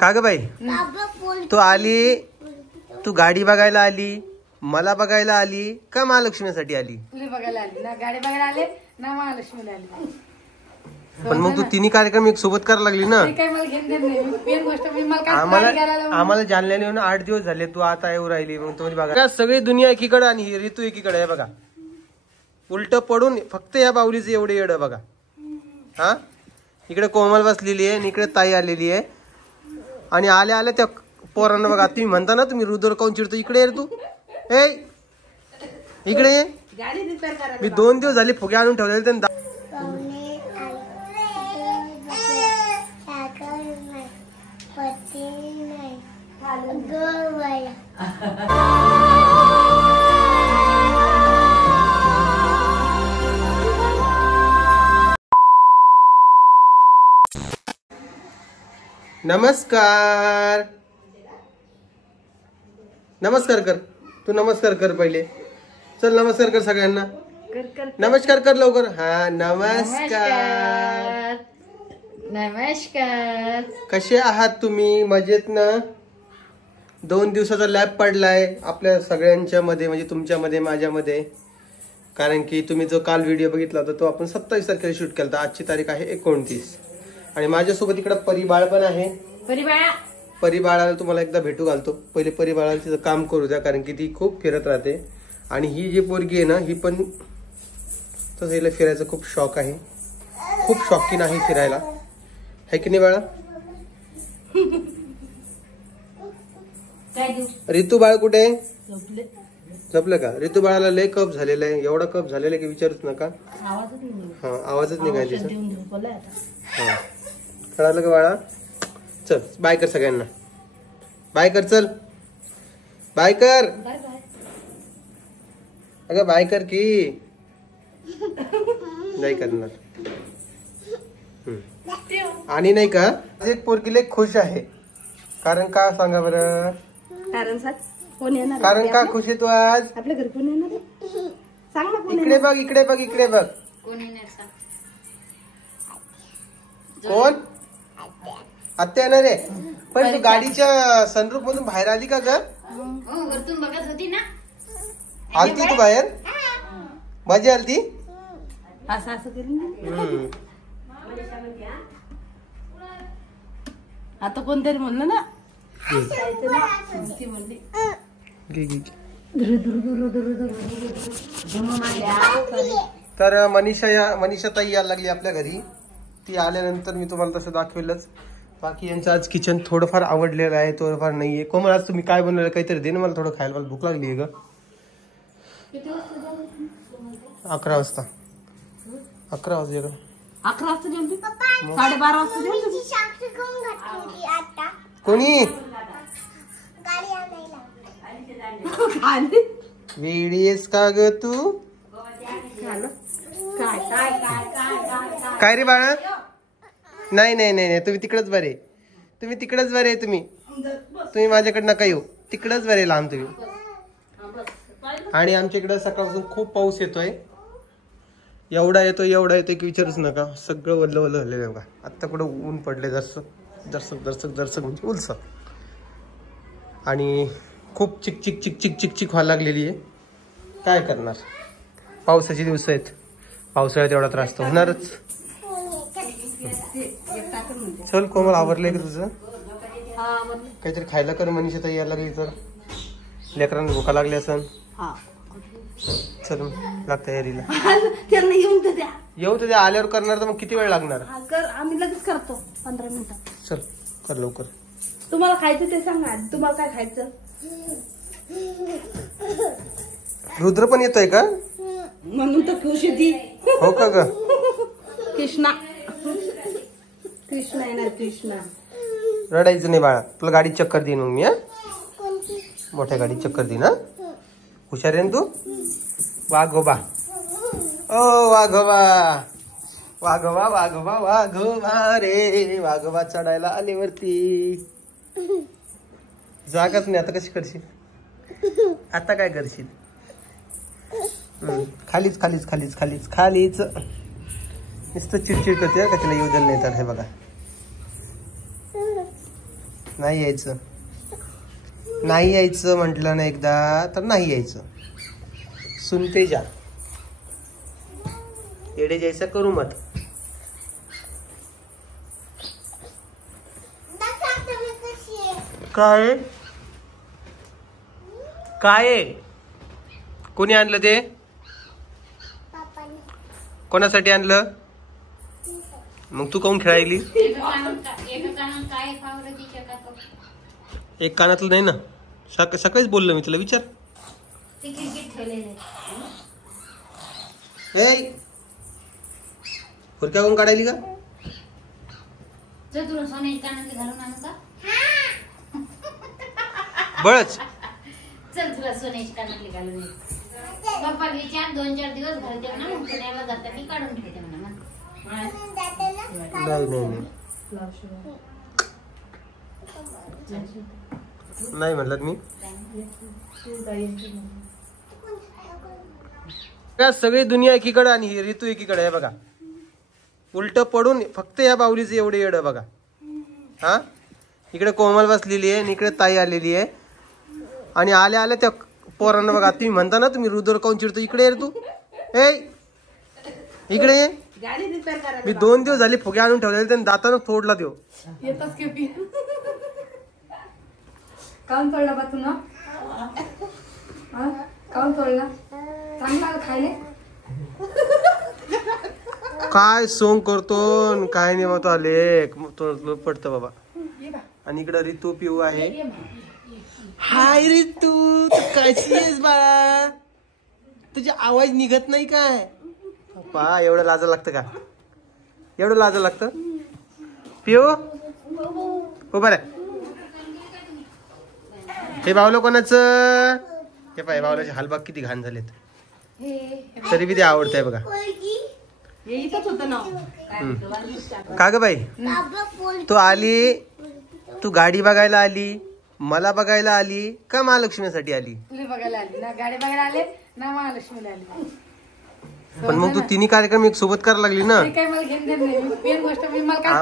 का ग बाई तू आली, तू गाडी बघायला आली, मला बघायला आली का महालक्ष्मीसाठी आली? तुला बघायला आली ना, गाडी बघायला आले ना, महालक्ष्मीला आली. पण मग तू तिन्ही कार्यक्रम एक सोबत करायला लागली ना. काही मला घेऊन देत नाही. मेन गोष्ट मी मला काय आम्हाला जाणल्याने येऊन 8 दिवस झाले, तू आता येऊ राहिली. मग तुम्ही बघा सगळी दुनिया एकीकडे आणि ही ऋतू एकीकडे आहे बघा. उलट पडून फक्त या बाहुलीचं एवढे येड बघा. हा इकडे कोमल बसलेली आहे आणि इकडे ताई आलेली आहे. आणि आल्या आल्या त्या पोरांना बघा. तुम्ही म्हणता ना तुम्ही रुद्र काऊन चिडतो, इकडे ये तू, ए इकडे ये. मी 2 दिवस झाले फुगे आणून ठेवलेले त्यांना. नमस्कार, नमस्कार कर. तू नमस्कार कर पहिले. चल नमस्कार कर सगळ्यांना. नमस्कार कर लवकर. हा नमस्कार. नमस्कार. कसे आहात तुम्ही? मजेत ना? 2 दिवसाचा लॅब पडलाय आपल्या सगळ्यांच्या मध्ये, म्हणजे तुमच्यामध्ये, माझ्यामध्ये. कारण की तुम्ही जो काल व्हिडिओ बघितला होता तो आपण 27 तारखेला शूट केला होता. आजची तारीख आहे 29. आणि माझ्यासोबत इकडे परिबाळ पण आहे. परिबाळाला तुम्हाला एकदा भेटू घालतो. पहिले परिबाळाला तिचं काम करू द्या, कारण की ती खूप फिरत राहते. आणि ही जी पोरगी आहे ना, ही पण तसं हिला फिरायचा खूप शौक आहे. खूप शौकीन आहे फिरायला, है की नाही बाळा? ऋतू बाळ कुठे आहे? झोपलं का? ऋतू बाळाला लय कप झालेला आहे. एवढा कप झालेला आहे की विचारूच नका. हा आवाजच नाही काय तिचा. हा कळालं का बाळा? चल बाय कर सगळ्यांना. बाय कर. चल बाय कर. अगं बाय कर की. नाही करणार. आणि नाही का एक पोरगी लय खुश आहे. कारण का सांगा बरं? कारण का खुश आहे तू आज? आपल्या घरी कोण येणार? सांग ना. इकडे बघ, इकडे बघ, इकडे बघ. कोण येणार सांग. कोण? आत्या येणार आहे. पण तू गाडीच्या सनरूफ मधून बाहेर आली का ग? वरतून बघत होती ना. आलती तू बाहेर? मजा आलती? असं करून आता कोणतरी म्हणलं ना. तर मनीषा ताई यायला लागली आपल्या घरी. ती आल्यानंतर मी तुम्हाला तसं दाखवेलच. बाकी यांचं आज किचन थोडंफार आवडलेलं आहे, थोडंफार नाहीये. कोमल आज तुम्ही काय बनवलं? काहीतरी दे ना मला थोडं खायला, मला भूक लागली आहे ग. 11 वाजता. 11 वाजले ग. 11 वाजता जेवली. 12:30 वाजता जेवली. कोणी वेळीस का ग तू? काय रे बाळा? नाही नाही नाही, तुम्ही तिकडच बरे. तुम्ही तिकडच बरे. तुम्ही माझ्याकडे नका येऊ. तिकडच बरे लांब तुम्ही. आणि आमच्या इकडे सकाळपासून खूप पाऊस येतोय. एवढा येतोय की विचारूच नका. सगळं वल्ल वल्ल झालेलं बघा. आता कुठं ऊन पडले दर्शक म्हणजे उलस. आणि खूप चिक चिक चिक चिक चिक चिक व्हायला लागलेली आहे. काय करणार, पावसाचे दिवस आहेत. पावसाळ्यात एवढा त्रास तर होणारच. चल कोमल आवरलंय का तुझं? काहीतरी खायला कर. मनीषा ताई यायला लागली तर लेकरांना भूका लागली असन. चल लाग तयारीला. येऊ तर आल्यावर करणार तर मग किती वेळ लागणार? आम्ही लगेच करतो 15 मिनिटात. चल कर लवकर. तुम्हाला खायचं ते सांगा. तुम्हाला काय खायचं? रुद्र पण येतोय का? म्हणून तर खुश आहे ती. हो का ग? कृष्णा येणार. कृष्णा रडायचं नाही बाळा. तुला गाडी चक्कर देईन मग मी. मोठ्या गाडी चक्कर देईन. हुशार आहे ना तू? वाघोबा. ओ वाघोबा, वाघोबा वाघोबा वाघोबा रे. वाघोबा चढायला आले वरती. जागाच नाही. आता कशी करशील? आता काय करशील? खालीच खालीच खालीच खालीच खालीच. नुसतं चिडचिड करते का तिला येऊ द्यायला नाही तर. हे बघा नाही यायचं. नाही यायचं म्हटलं ना एकदा तर नाही यायचं. सुनते जा. येडे जायचं करू मत. काय काय कोणी आणलं ते? कोणासाठी आणलं? मग तू काऊन खेळायली? एक कानातलं नाही ना. सकाळीच बोललो मी तुला. विचार. फुरक्या कोण काढायली का? बळच चल तुला सोन्याची कानातली घालून पप्पा विचार 2-4 दिवस घालते ना मग पुण्याला जाताना काढून ठेवते म्हणा. नाही म्हणलं मी. सगळी दुनिया एकीकडे आणि ऋतू एकीकडे आहे बघा. उलट पडून फक्त या बाहुलीचं एवढे येड बघा. हा इकडे कोमल बसलेली आहे आणि इकडे ताई आलेली आहे. आणि आल्या आल्या त्या पोरांना बघा. तुम्ही म्हणता ना तुम्ही रुद्र काऊन चिडतो. इकडे ये तू. इकडे ये. मी 2 दिवस झाले फुगे आणून ठेवलेले त्यांनी दातानं फोडला देऊ. येतच की काऊन तोडला बा तू ना? काऊन तोडला? चांगला खायले काय सोंग करतो काय नाही मग आले पडतं बाबा. आणि इकडं ऋतू पिऊ आहे. हाय ऋतू तू कशी आहेस बाळा? तुझा आवाज निघत नाही काय? पप्पा एवढं लाजा लागतं का? एवढं लाजा लागतं? पिऊ हो बरं. हे बावलं कोणाचं? हे पाय बावल्याचे हालबाग किती घाण झालेत. तरी बी ते आवडतंय बघा. का ग बाई तू आली? तू गाडी बघायला आली? मला बघायला आली का महालक्ष्मीसाठी आली? तुला बघायला आली ना. गाडी बघायला आले ना महालक्ष्मीला आली. पण मग तू तिन्ही कार्यक्रम एक सोबत करायला लागली ना. काही मला घेऊन देत नाही. मेन गोष्ट मी मला काय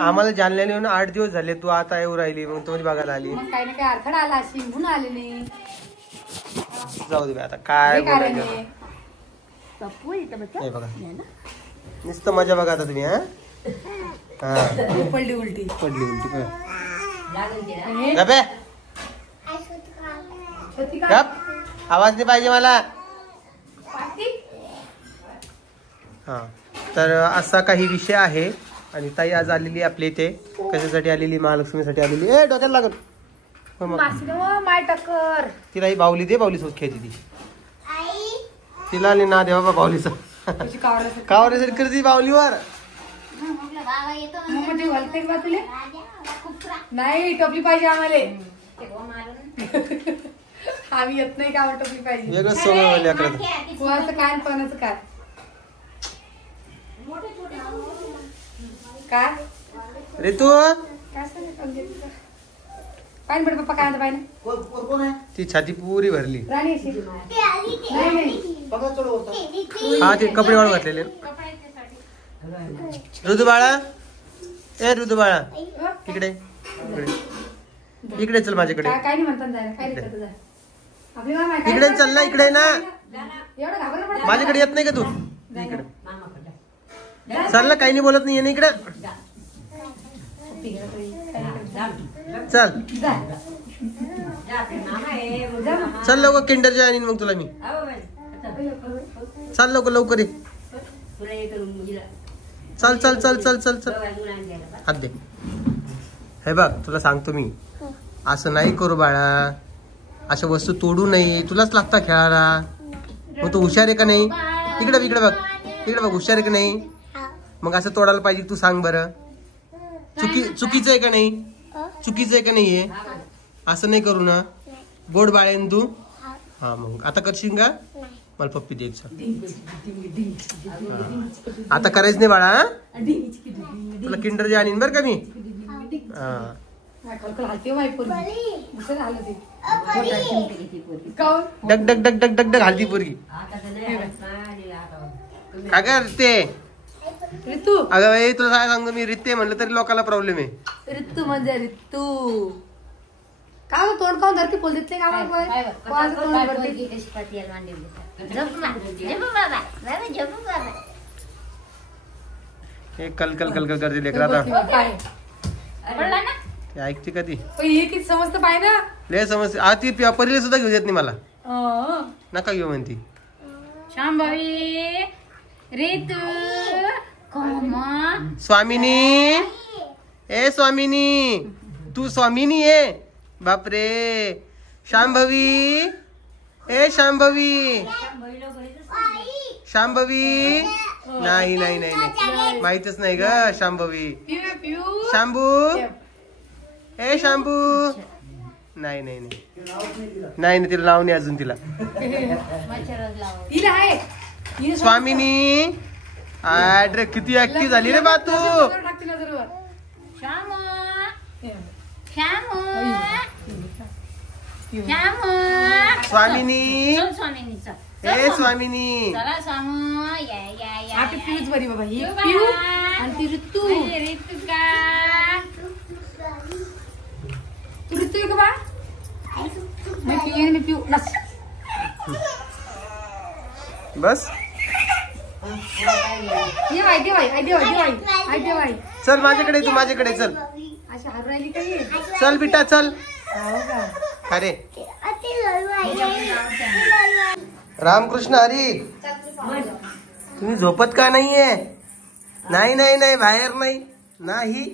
आम्हाला जाणल्याने येऊन 8 दिवस झाले. तू आता येऊ राहिली मग तुम्ही बघायला आली. मग काही ना काही अडथळा आला अशी म्हणून आले नाही. जाऊ दे आता काय बोलायचं. नाही बघा नुसतं मजा बघा आता तुम्ही. पडली उलटी पडली उलटी आवाज नाही पाहिजे मला. हा तर असा काही विषय आहे. आणि ताई आज आलेली आपल्या इथे. कशासाठी आलेली? महालक्ष्मीसाठी आलेली. डोक्याला लागत माय टक्कर. तिला ही बाहुली दे. बाहुली सोबत खेळते ती. तिला आली ना देवा बाहुलीचा कावऱ्यासाठी करते बाहुलीवर. नाही टोपली पाहिजे आम्हाला. आम्ही येत नाही का टोपली पाहिजे. वेगळं सोंग कुणाचं काय कोणाचं काय काय ऋतू काय पाहिजे पड पप्पा काय पाहिजे. ती छाती पुरी भरली. राणी हा ते कपडे वाळू घातलेले. ऋतू बाळा ऋतू बाळा इकडे इकडे चल माझ्याकडे. काय नाही म्हणतात जायला. काय नाही इकडे चल ना. इकडे ना एवढं घाबरलं. माझ्याकडे येत नाही का तू? इकडे चल ना. काही नाही बोलत नाही. इकडे चल चल लवकर किंडर जॉय आणीन मग तुला मी. चल लवकर लवकर ये. चल चल चल चल चल चल. हात दे. हे बघ तुला सांगतो मी असं नाही करू बाळा. अशा वस्तू तोडू नये. तुलाच लागता खेळायला. मग तू हुशार आहे का नाही? इकडे इकडे बघ. इकडे बघ हुशार आहे का नाही? मग असं तोडायला पाहिजे. तू सांग बरं. चुकीचं आहे का नाही? चुकीचं आहे का नाहीये? असं नाही करू ना. गोड बाळेन तू. हा मग आता करशील का? मला पप्पी द्यायचं. आता करायचं नाही बाळा. तुला किंडर जे आणीन बरं का मी. हा डग डग डग डग डग डग घालती पोरगी. काय करते? ऋतू अगं बाई तुला काय सांगतो मी, रित्ते म्हणलं तरी लोकांना प्रॉब्लेम आहे. ऋतू म्हणजे ऋतू. काय मग तोंड काऊन धरती बोल देत नाही का हे कल कल कल कल करते लेकरं आता. हे ऐकते का ती? हे किती समजतं पाय ना. लय समस्या ती परीला सुद्धा घेऊ देत नाही मला. नका घेऊ म्हणती. शांभवी ऋतू स्वामिनी, ए स्वामिनी, तू स्वामिनी आहे. बापरे शांभवी, ए शांभवी, शांभवी. नाही नाही नाही नाही माहितच नाही ग शांभवी. शांभू, ए शांभू. नाही नाही नाही नाही नाही तिला नाव नाही अजून तिला. स्वामिनी अरे किती ऍक्टिव्ह झाली रे बा तू. स्वामिनी, ए स्वामिनी. चला स्वामू या या या. पिऊच बरी बाबा ही पिऊ आणि ती ऋतू. ऋतू का तू ऋतू आहे का बा. मी पिऊ मी पिऊ बस बस. ये बाई दे बाई आई दे बाई दे बाई आई दे बाई. चल माझ्याकडे, तू माझ्याकडे चल. अशी हार राहिली काही. चल बिटा चल. हो का. अरे रामकृष्ण हरी. तुम्ही झोपत का नाहीये? नाही नाही नाही बाहेर नाही नाही,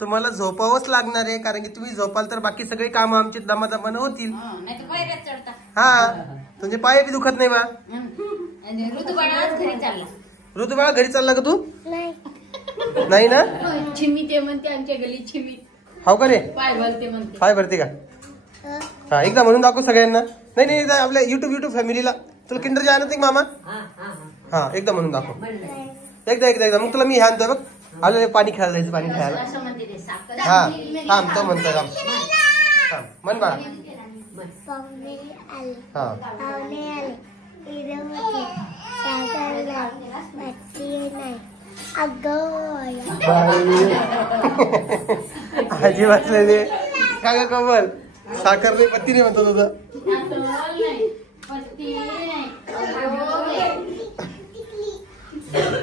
तुम्हाला झोपावंच लागणार आहे, कारण की तुम्ही झोपाल तर बाकी सगळे काम आमची दमादमानं होतील. हा तुमचे पाय बी दुखत नाही बा. ऋतुबाळा घरी चालला का तू? नाही ना. चिमी ते म्हणते आमच्या गली चिमी. हो का रे? पाय भरते म्हणते. पाय भरते का? हा एकदा म्हणून दाखव सगळ्यांना. नाही नाही एकदा आपल्या युट्यूब फॅमिलीला. तुला किंडर जे आणत नाही मामा? हा एकदा म्हणून दाखव. एकदा एकदा एकदा मग तुला मी हे आणतोय बघ. आलो पाणी खेळायला जायचं, पाणी खेळायला. हा थांब तो म्हणतोय थांब थांब म्हण बाळा. हा आजी वाचलेली काय ग कमल. साखर नाही पत्ती नाही म्हणतो तुझं.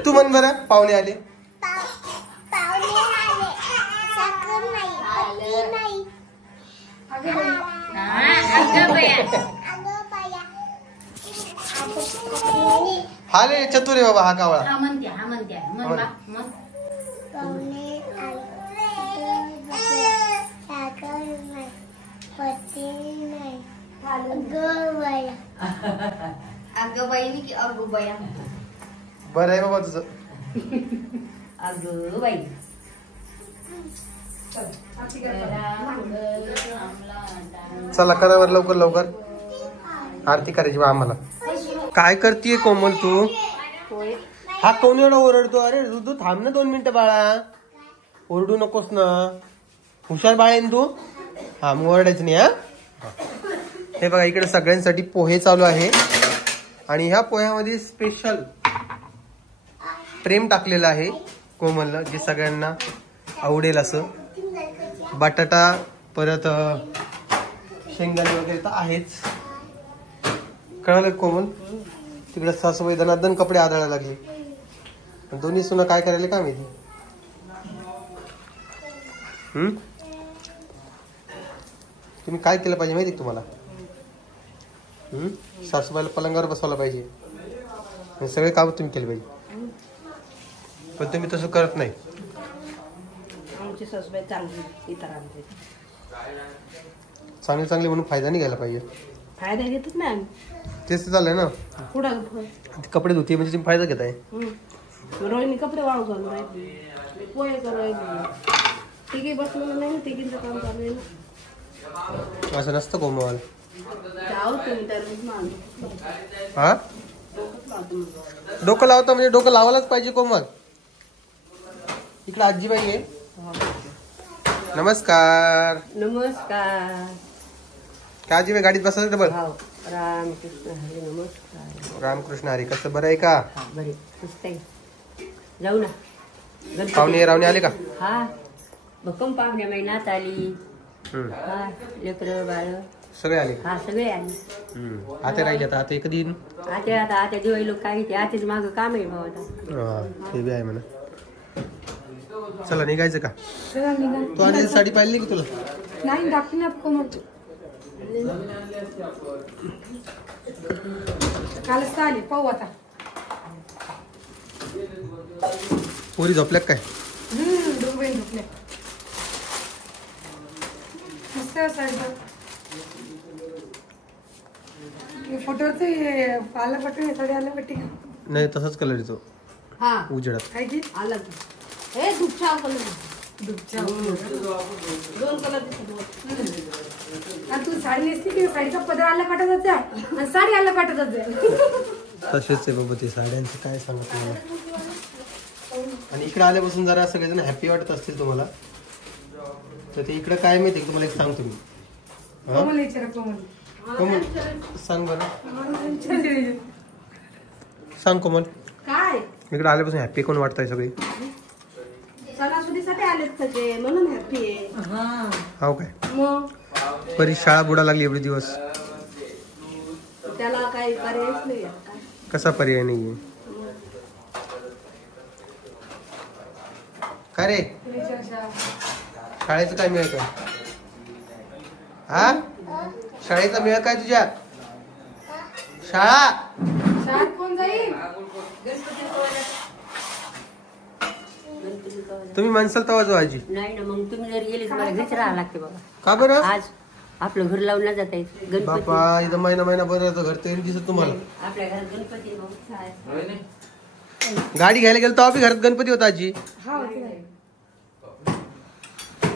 तू म्हण बरं. पाहुणे आले. हा रे चतुर आहे बाबा हा कावळा. हा म्हणते हा म्हणते म्हण बा म्हण. अगं बाई की अगो बया. बरं आहे बाबा तुझं. अगं बाई. चला करावर लवकर लवकर आरती करायची बा आम्हाला. काय करतीये कोमल तू? हा कोण एवढा ओरडतो? अरे ऋतू थांब ना 2 मिनिटं बाळा. ओरडू नकोस ना. हुशार बाळेन तू. हा मग ओरडायचं नाही. हा हे बघा इकडे सगळ्यांसाठी पोहे चालू आहे आणि ह्या पोह्यामध्ये स्पेशल प्रेम टाकलेलं आहे कोमलला, जे सगळ्यांना आवडेल असं. बटाटा परत शेंगदाणे वगैरे तर आहेच. कळालं कोमल? तिकडे सासूबाई दनादन कपडे आदळायला लागले. दोन्ही सुना काय करायला काय माहिती. तुम्ही काय केलं पाहिजे माहिती तुम्हाला? सासूबाईला पलंगावर बसवलं पाहिजे. सगळे काम तुम्ही केले पाहिजे, पण तुम्ही तसं करत नाही. आमची सासूबाई चांगली इतरांचे चांगले चांगले म्हणून फायदा नाही घ्यायला पाहिजे. फायदा घेतच नाही आम्ही. तेच झालंय ना. पुढं कपडे धुते म्हणजे तुम्ही फायदा घेताय. रोहिणी कपडे वाळू घालून राहिली, पोहे करू राहिली. तिघी बसलेलं नाही, तिघींचं काम चालू आहे ना. असं नसतं कोमल. हा डोकं लावता म्हणजे डोकं लावायलाच पाहिजे कोमल. इकडे आजीबाई आहे. नमस्कार. नमस्कार. काय आजीबाई गाडीत बसायचं डबल. रामकृष्ण हरी. नमस्कार. रामकृष्ण हरी. कसं बरं आहे का? बरे जाऊ ना. पाहुणे रावणे आले का? हा भक्कम पाहुण्या महिन्यात आली. हम्म. हा लेकरं बाळ सगळे आले. हा सगळे आले. आता राहिले आता आता कधी येईन? आता दिवाळी लोक काही ते आतेच मागं काम आहे भाऊ आता. ते बी आहे म्हणा. चला निघायचं का? तू आणि साडी पाहिली की तुला? नाही दाखवून कालच आले पाहू आता. पोरी झोपल्या काय? दोघे झोपले. मस्त साडी फोटोचं आला पट्टी साडी आला पट्टी. नाही तसाच कलर येतो हा उजेडात. काय की आला हे दुपछाव कलर. दुपछाव दोन कलर दिसत. तू साडी नेसली की साडीचा पदर आला काटत जाय आणि साडी आला काटत जाय. तसेच आहे बाबा ते साड्यांचं काय सांगत मला. आणि इकडे आल्यापासून जरा सगळेजण हॅपी वाटत असतील तुम्हाला. तर ते इकडे काय माहिती तुम्हाला एक सांगतो मी. कोमल विचारा कोमल. कोमल सांग बरं. सांग कोमल. काय इकडे आल्यापासून हॅपी कोण वाटतंय सगळे? सणासुदीसाठी आलेत सगळे म्हणून हॅपी आहे. हो काय? मग परी शाळा बुडा लागली एवढे दिवस. त्याला काही पर्यायच नाही. कसा पर्याय नाहीये? काय रे शाळेचं काय मिळ काय? हा शाळेचा मिळ काय तुझ्या? शाळा शाळेत कोण जाईल? तुम्ही म्हणसाल तेव्हा जाऊ आजी. नाही ना मग तुम्ही जर गेले तुम्हाला घरीच राहावं लागते बाबा. का बरं? आज आपलं घर लावून नाही जाता येत. गणपती बापा इथं महिना बरं घर तरी दिसत तुम्हाला. आपल्या घरात गणपती आहे भाऊ. गाडी घ्यायला गेलो तेव्हा बी घरात गणपती होता आजी. हा होते नाही.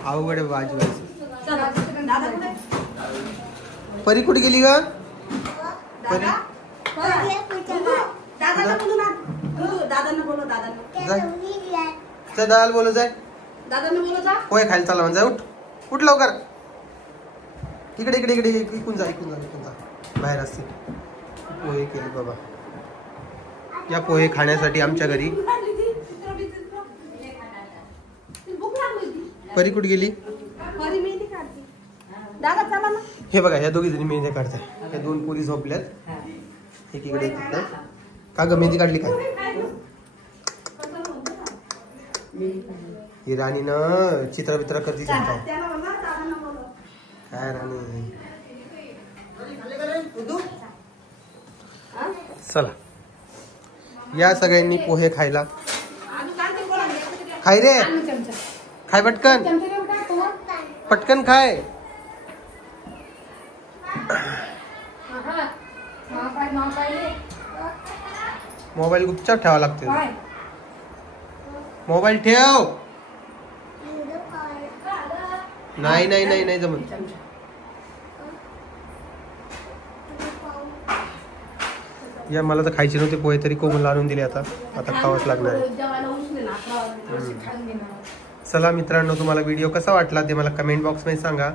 अवघड आहे बाजी व्हायचं. चला, दादा कुठे? परी कुठे गेली ग? परी दादाला बोलू ना. दादांना बोलव दादांना. त्या दादाला बोलत जाय. दादांना बोलव जा. पोहे खायला चालला म्हणजे उठ उठ लवकर. इकडे इकडे इकडे इकून जा बाहेर असते. पोहे केले बाबा. या पोहे खाण्यासाठी आमच्या घरी. परी कुठे गेली? परी मेहंदी काढते. दादा चला ना. हे बघा या दोघी जणी मेहंदी काढताय. या दोन पोरी झोपल्यात. एक इकडे एक इकडे. का ग मेहंदी काढली काय? ही राणी ना चित्र बित्र करते त्यांचा. त्याला बोलवा, दादांना बोलव. काय राणी. चला या सगळ्यांनी पोहे खायला. खाय रे खाय पटकन पटकन खाय. मोबाईल गुपचाप ठेवा लागते. मोबाईल ठेव. नाही नाही नाही नाही जमत. या मला तर खायचे नव्हते पोहे तरी कोमलला आणून दिले. आता खावंच लागणार आहे. चला मित्रांनो तुम्हाला व्हिडिओ कसा वाटला ते मला कमेंट बॉक्समध्ये सांगा.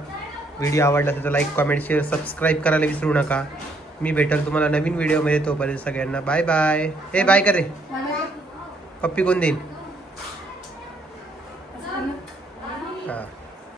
व्हिडिओ आवडला तर लाईक कमेंट शेअर सबस्क्राईब करायला विसरू नका. मी भेटेल तुम्हाला नवीन व्हिडिओमध्ये. तोपर्यंत सगळ्यांना बाय बाय. हे बाय कर रे. पप्पी कोण देईन?